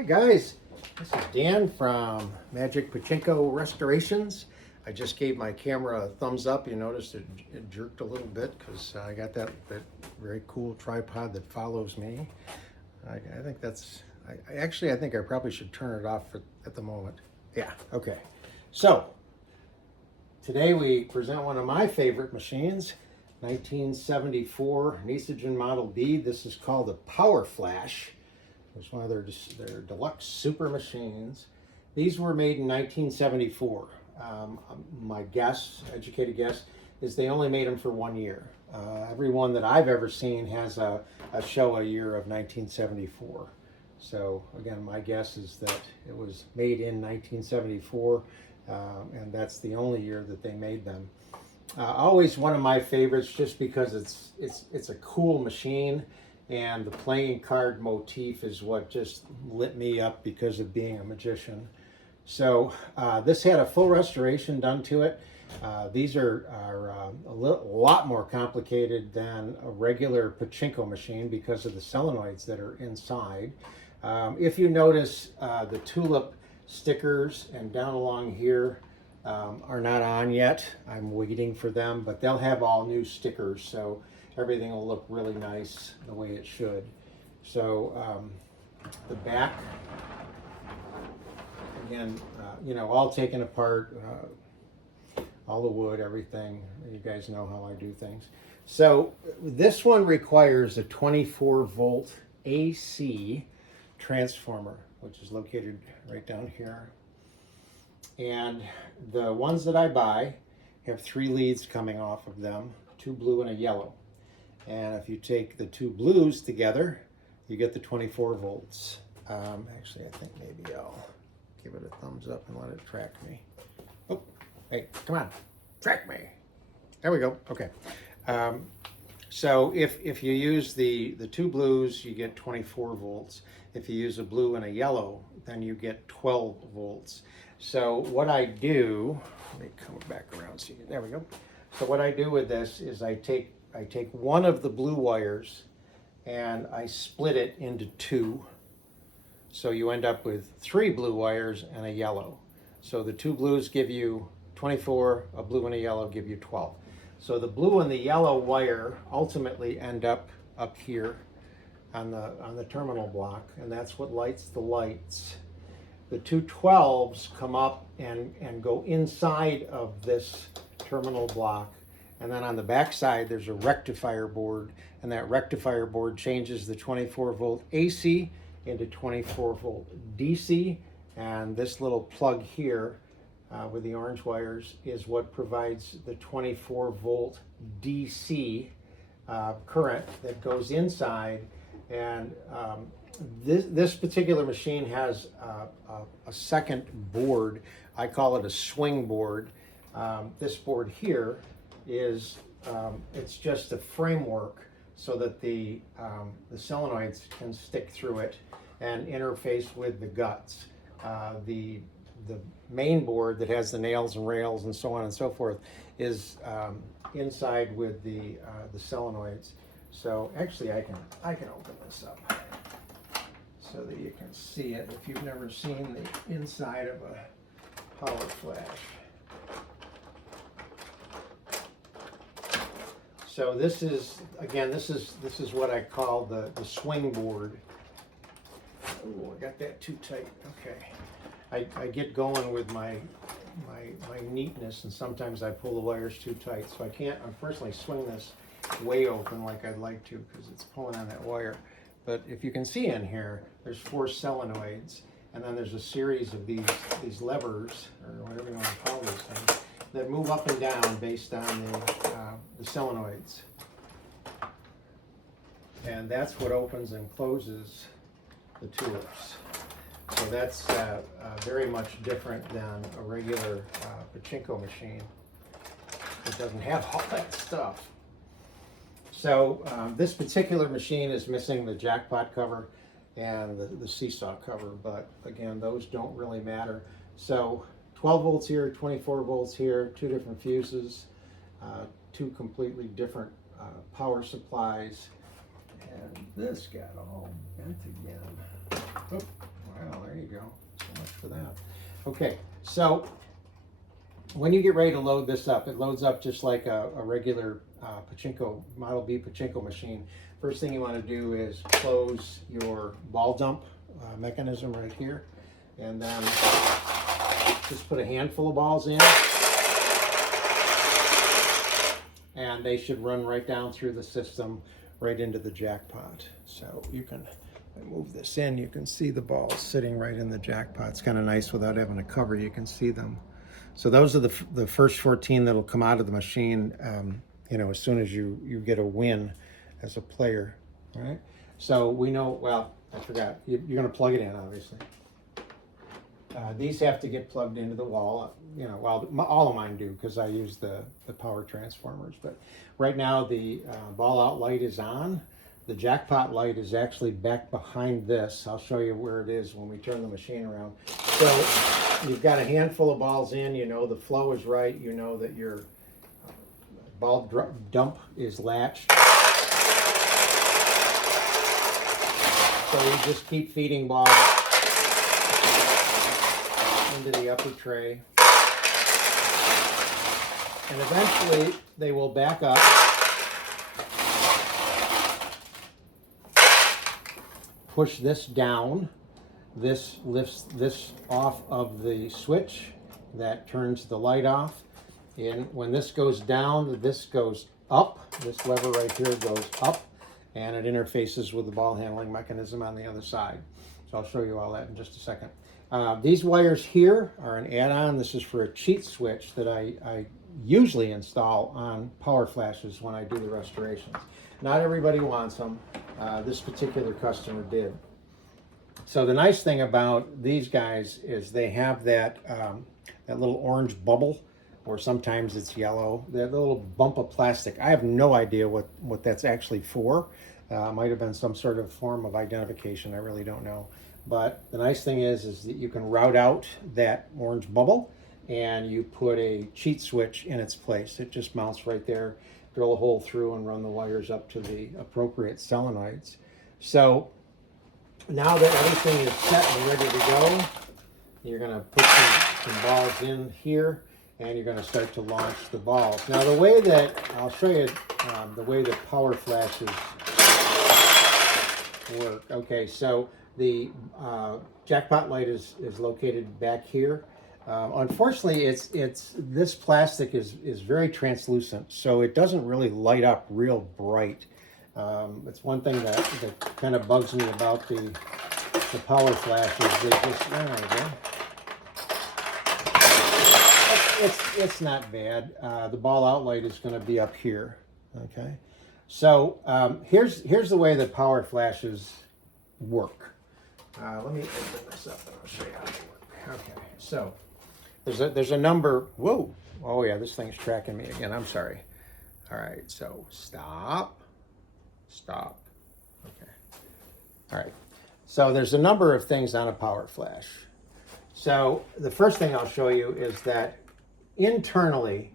Hi guys, this is Dan from Magic Pachinko Restorations. I just gave my camera a thumbs up. You noticed it jerked a little bit because I got that very cool tripod that follows me. I think that's, I think I probably should turn it off at the moment. Yeah, okay. So, today we present one of my favorite machines, 1974 Nishijin Model B. This is called a Power Flash. It's one of their deluxe super machines. These were made in 1974. My guess, educated guess, is they only made them for 1 year. Every one that I've ever seen has a show year of 1974. So again, my guess is that it was made in 1974, and that's the only year that they made them. Always one of my favorites, just because it's a cool machine. And the playing card motif is what just lit me up because of being a magician. So this had a full restoration done to it. These are a lot more complicated than a regular pachinko machine because of the solenoids that are inside. If you notice, the tulip stickers and down along here are not on yet. I'm waiting for them, but they'll have all new stickers. So everything will look really nice the way it should. So the back, again, all taken apart, all the wood, everything. You guys know how I do things. So this one requires a 24-volt AC transformer, which is located right down here. And the ones that I buy have 3 leads coming off of them, 2 blue and a yellow. And if you take the 2 blues together, you get the 24 volts. Actually, I think maybe I'll give it a thumbs up and let it track me. Oh, hey, come on, track me. There we go, okay. So if you use the 2 blues, you get 24 volts. If you use a blue and a yellow, then you get 12 volts. So what I do, let me come back around, see, there we go. So what I do with this is I take one of the blue wires and I split it into 2. So you end up with 3 blue wires and a yellow. So the 2 blues give you 24, a blue and a yellow give you 12. So the blue and the yellow wire ultimately end up here on the terminal block, and that's what lights the lights. The 2 12s come up and go inside of this terminal block. And then on the back side, there's a rectifier board, and that rectifier board changes the 24-volt AC into 24-volt DC. And this little plug here with the orange wires is what provides the 24-volt DC current that goes inside. And this particular machine has a second board. I call it a swing board. This board here is it's just a framework so that the solenoids can stick through it and interface with the guts. The main board that has the nails and rails and so on and so forth is inside with the solenoids. So actually I can open this up so that you can see it if you've never seen the inside of a Power Flash. So this is, again, this is what I call the swing board. Oh, I got that too tight. Okay. I get going with my neatness, and sometimes I pull the wires too tight, so I can't unfortunately swing this way open like I'd like to because it's pulling on that wire. But if you can see in here, there's 4 solenoids, and then there's a series of these levers, or whatever you want to call these things, that move up and down based on the solenoids. And that's what opens and closes the tulips. So that's very much different than a regular pachinko machine. It doesn't have all that stuff. So this particular machine is missing the jackpot cover and the seesaw cover, but again, those don't really matter. So 12 volts here, 24 volts here, 2 different fuses, 2 completely different power supplies, and this got all bent again. Oh, Well, there you go. So much for that. Okay, so when you get ready to load this up, it loads up just like a regular pachinko, Model B pachinko machine. First thing you want to do is close your ball dump mechanism right here, and then just put a handful of balls in, and they should run right down through the system, right into the jackpot. So you can move this in, you can see the balls sitting right in the jackpot. It's kind of nice without having a cover, you can see them. So those are the first 14 that'll come out of the machine, you know, as soon as you get a win as a player. All right. So we know, well, I forgot, you're going to plug it in, obviously. These have to get plugged into the wall, you know, well, all of mine do because I use the power transformers. But right now the ball out light is on. The jackpot light is actually back behind this. I'll show you where it is when we turn the machine around. So you've got a handful of balls in, you know the flow is right, you know that your ball dump is latched. So you just keep feeding balls into the upper tray. And eventually they will back up. Push this down. This lifts this off of the switch. That turns the light off. And when this goes down, this goes up. This lever right here goes up, and it interfaces with the ball handling mechanism on the other side. So I'll show you all that in just a second. These wires here are an add-on. This is for a cheat switch that I usually install on power flashes when I do the restorations. Not everybody wants them. This particular customer did. So the nice thing about these guys is they have that little orange bubble, or sometimes it's yellow, that little bump of plastic. I have no idea what that's actually for. Might have been some sort of form of identification. I really don't know. But the nice thing is that you can route out that orange bubble, and you put a cheat switch in its place. It just mounts right there. Drill a hole through and run the wires up to the appropriate solenoids. So now that everything is set and ready to go, you're going to put some balls in here, and you're going to start to launch the balls. Now the way that, I'll show you the way that power flashes work. Okay, so the jackpot light is located back here. Unfortunately, this plastic is very translucent, so it doesn't really light up real bright. It's one thing that kind of bugs me about the power flashes. They just, there we go. It's not bad. The ball out light is going to be up here. Okay, so here's the way that power flashes work. Let me open this up and I'll show you how they work. Okay, so there's a number. Whoa! Oh yeah, this thing's tracking me again. I'm sorry. All right, so stop. Okay. All right. So there's a number of things on a power flash. So the first thing I'll show you is that internally,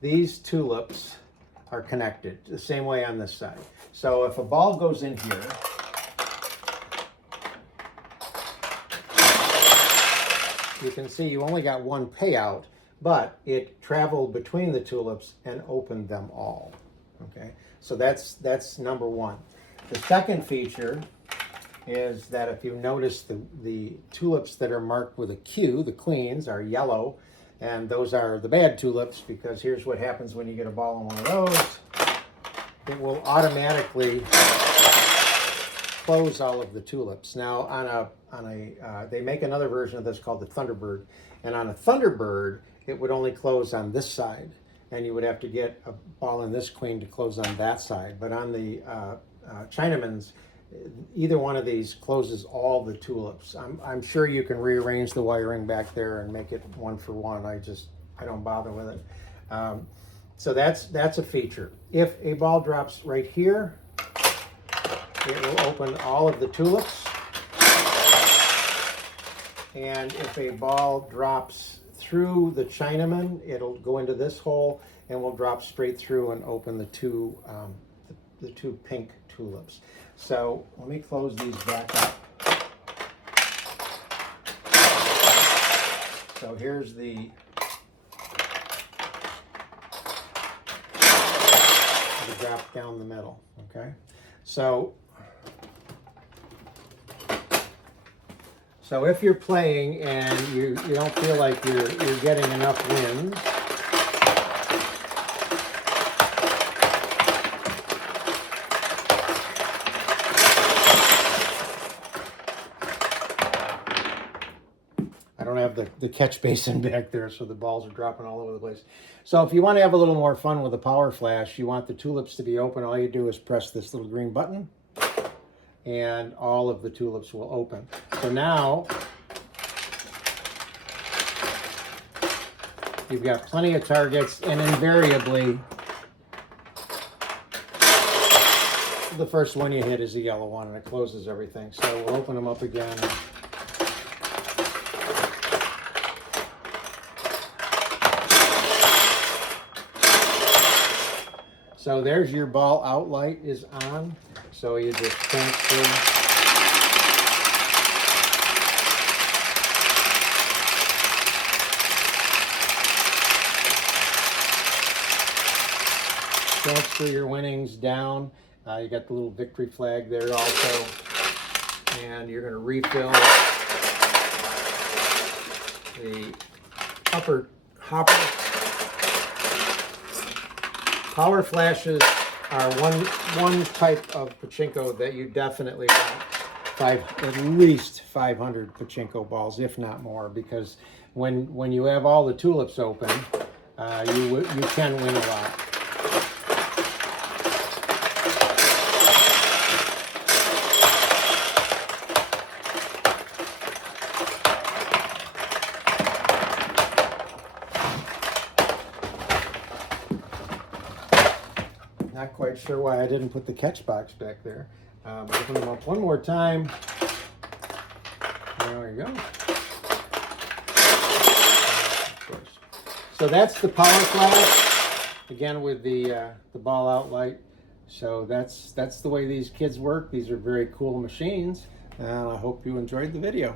these tulips are connected the same way on this side. So if a ball goes in here, you can see you only got one payout, but it traveled between the tulips and opened them all. Okay, so that's number one. The second feature is that if you notice the tulips that are marked with a Q, the queens, are yellow, and those are the bad tulips, because here's what happens when you get a ball in one of those. It will automatically close all of the tulips. Now they make another version of this called the Thunderbird, and on a Thunderbird it would only close on this side, and you would have to get a ball in this queen to close on that side. But on the Chinamans, either one of these closes all the tulips. I'm sure you can rearrange the wiring back there and make it one for one. I don't bother with it. So that's a feature. If a ball drops right here, it will open all of the tulips. And if a ball drops through the Chinaman, it'll go into this hole and will drop straight through and open the two pink tulips. So let me close these back up. So here's the drop down the middle, okay? So if you're playing and you don't feel like you're getting enough winds, I don't have the catch basin back there, so the balls are dropping all over the place. So if you want to have a little more fun with a power flash, you want the tulips to be open, all you do is press this little green button and all of the tulips will open. So now you've got plenty of targets, and invariably the first one you hit is a yellow one, and it closes everything. So we'll open them up again. So there's your ball out light is on. So you just transfer. Transfer your winnings down. You got the little victory flag there also. And you're going to refill the upper hopper. Power flashes are one type of pachinko that you definitely want at least 500 pachinko balls, if not more, because when you have all the tulips open, you can win a lot. Not quite sure why I didn't put the catch box back there. Open them up one more time. There we go. Of course. So that's the power flash, again with the ball out light. So that's the way these kids work. These are very cool machines, and I hope you enjoyed the video.